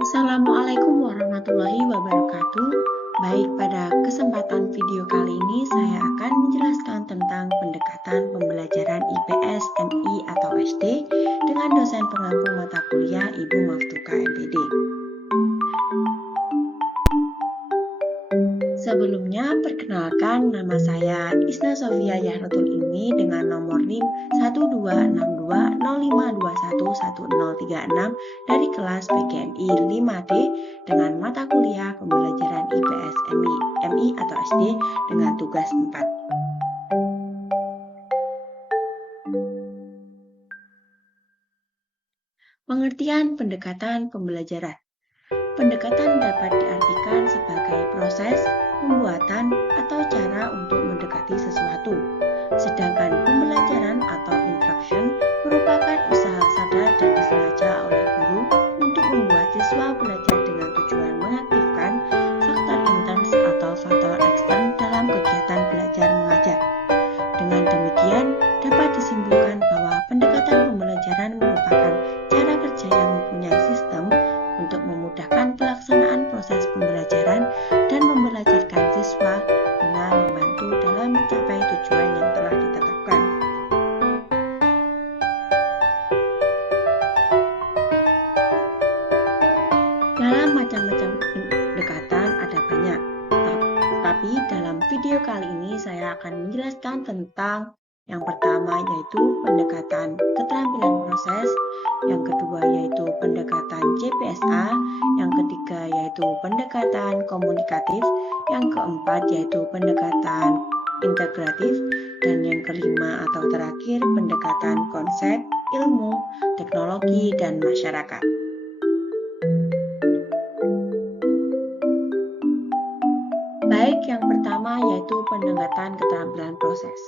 Assalamualaikum warahmatullahi wabarakatuh. Baik, pada kesempatan video kali ini saya akan menjelaskan tentang pendekatan pembelajaran IPS, MI atau SD dengan dosen pengampu mata kuliah Ibu Maftuka MPD. Sebelumnya, perkenalkan, nama saya Isna Sofia Yahratul Ilmi dengan nomor NIM 1262052111036 dari kelas PGMI 5D dengan mata kuliah pembelajaran IPS, MI atau SD dengan tugas 4. Pengertian pendekatan pembelajaran. Pendekatan dapat diartikan sebagai proses, pembuatan, atau cara untuk mendekati sesuatu. Sedangkan pembelajaran atau instruction merupakan usaha sadar dan disengaja oleh guru untuk membuat siswa belajar dengan tujuan mengaktifkan faktor intens atau faktor ekstern dalam kegiatan belajar mengajar. Dengan demikian, dapat disimpulkan bahwa pendekatan pembelajaran merupakan cara kerja yang mempunyai sistem untuk memudahkan pelaksanaan proses pembelajaran dan membelajarkan siswa guna membantu dalam mencapai tujuan yang telah ditetapkan. Dalam macam-macam pendekatan ada banyak, tapi dalam video kali ini saya akan menjelaskan tentang yang pertama yaitu pendekatan keterampilan proses, yang kedua yaitu pendekatan CPSA, yang ketiga yaitu pendekatan komunikatif, yang keempat yaitu pendekatan integratif, dan yang kelima atau terakhir pendekatan konsep, ilmu, teknologi, dan masyarakat. Baik, yang pertama yaitu pendekatan keterampilan proses.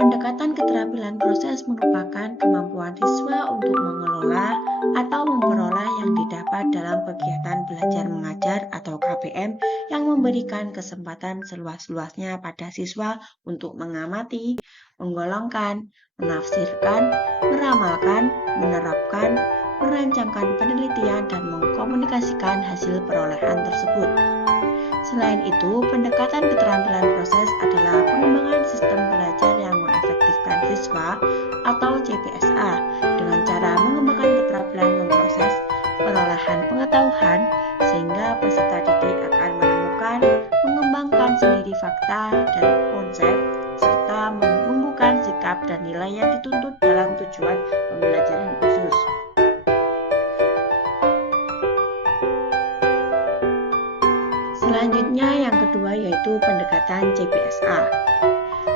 Pendekatan keterampilan proses merupakan kemampuan siswa untuk mengelola atau memperoleh yang didapat dalam kegiatan belajar mengajar atau KBM yang memberikan kesempatan seluas-luasnya pada siswa untuk mengamati, menggolongkan, menafsirkan, meramalkan, menerapkan, merancangkan penelitian, dan mengkomunikasikan hasil perolehan tersebut. Selain itu, pendekatan keterampilan proses adalah pengembangan sistem belajar yang mengefektifkan siswa atau CPSA dengan cara mengembangkan keterampilan memproses perolehan pengetahuan sehingga peserta didik akan menemukan, mengembangkan sendiri fakta dan konsep serta menumbuhkan sikap dan nilai yang dituntut dalam tujuan pembelajaran khusus. Selanjutnya yang kedua yaitu pendekatan CPSA.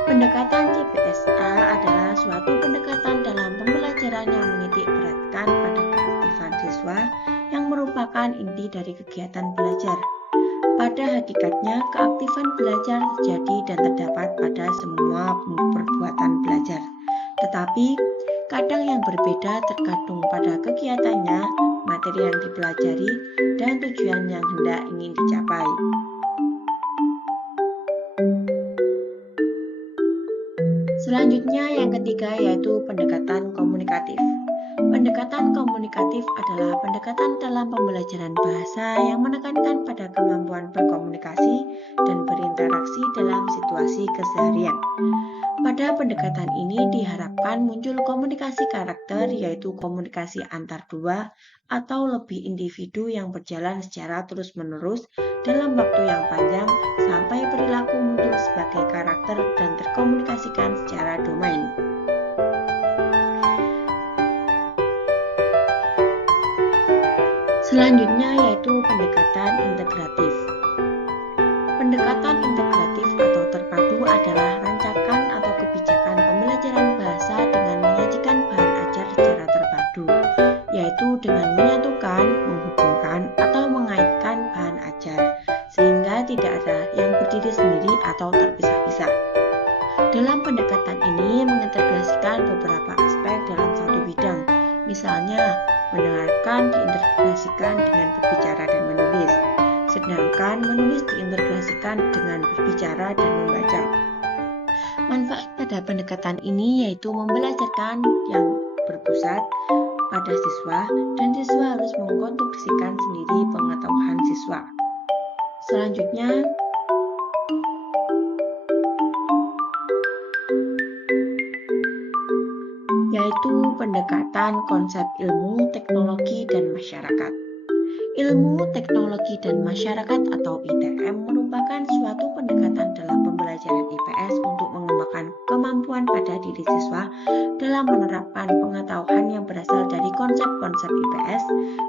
Pendekatan CPSA adalah suatu pendekatan dalam pembelajaran yang menitik beratkan pada keaktifan siswa yang merupakan inti dari kegiatan belajar. Pada hakikatnya, keaktifan belajar terjadi dan terdapat pada semua perbuatan belajar. Tetapi, kadang yang berbeda tergantung pada kegiatannya, materi yang dipelajari, dan tujuan yang hendak ingin dicapai. Selanjutnya yang ketiga yaitu pendekatan komunikatif. Pendekatan komunikatif adalah pendekatan dalam pembelajaran bahasa yang menekankan pada kemampuan berkomunikasi dan berinteraksi dalam situasi keseharian. Pada pendekatan ini diharapkan muncul komunikasi karakter, yaitu komunikasi antar dua atau lebih individu yang berjalan secara terus-menerus dalam waktu yang panjang sampai perilaku muncul sebagai karakter dan terkomunikasikan secara domain. Selanjutnya yaitu pendekatan integratif. Pendekatan integratif atau terpadu adalah rancangan atau kebijakan pembelajaran bahasa dengan menyajikan bahan ajar secara terpadu, yaitu dengan menyatukan, menghubungkan, atau mengaitkan bahan ajar, sehingga tidak ada yang berdiri sendiri atau terpisah-pisah. Dalam pendekatan ini mengintegrasikan beberapa aspek dalam satu bidang, misalnya mendengarkan diintegrasikan dengan berbicara dan menulis, sedangkan menulis diintegrasikan dengan berbicara dan membaca. Manfaat pada pendekatan ini yaitu membelajarkan yang berpusat pada kepada siswa, dan siswa harus mengkonstruksikan sendiri pengetahuan siswa. Selanjutnya, yaitu pendekatan konsep ilmu, teknologi, dan masyarakat. Ilmu, teknologi, dan masyarakat atau ITM merupakan suatu pendekatan dalam pembelajaran IPS untuk mengembangkan kemampuan pada diri siswa dalam menerapkan pengetahuan yang berasal dari konsep-konsep IPS,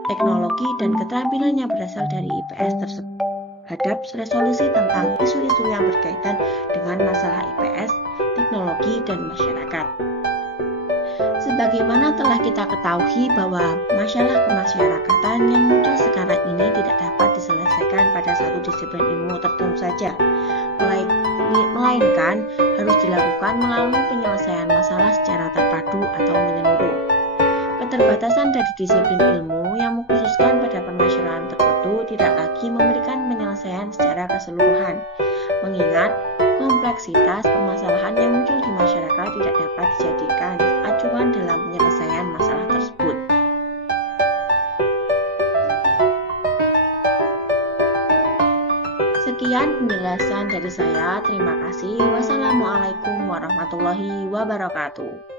teknologi, dan keterampilan yang berasal dari IPS tersebut terhadap resolusi tentang isu-isu yang berkaitan dengan masalah IPS, teknologi, dan masyarakat. Sebagaimana telah kita ketahui bahwa masalah kemasyarakatan yang muncul sekarang ini tidak dapat diselesaikan pada satu disiplin ilmu tertentu saja, melainkan harus dilakukan melalui penyelesaian masalah secara terpadu atau menyeluruh. Keterbatasan dari disiplin ilmu yang mengkhususkan pada permasalahan tertentu tidak lagi memberikan penyelesaian secara keseluruhan, mengingat kompleksitas permasalahan yang muncul di masyarakat tidak dapat dijadikan acuan dalam penyelesaian masalah tersebut. Sekian penjelasan dari saya. Terima kasih. Wassalamualaikum warahmatullahi wabarakatuh.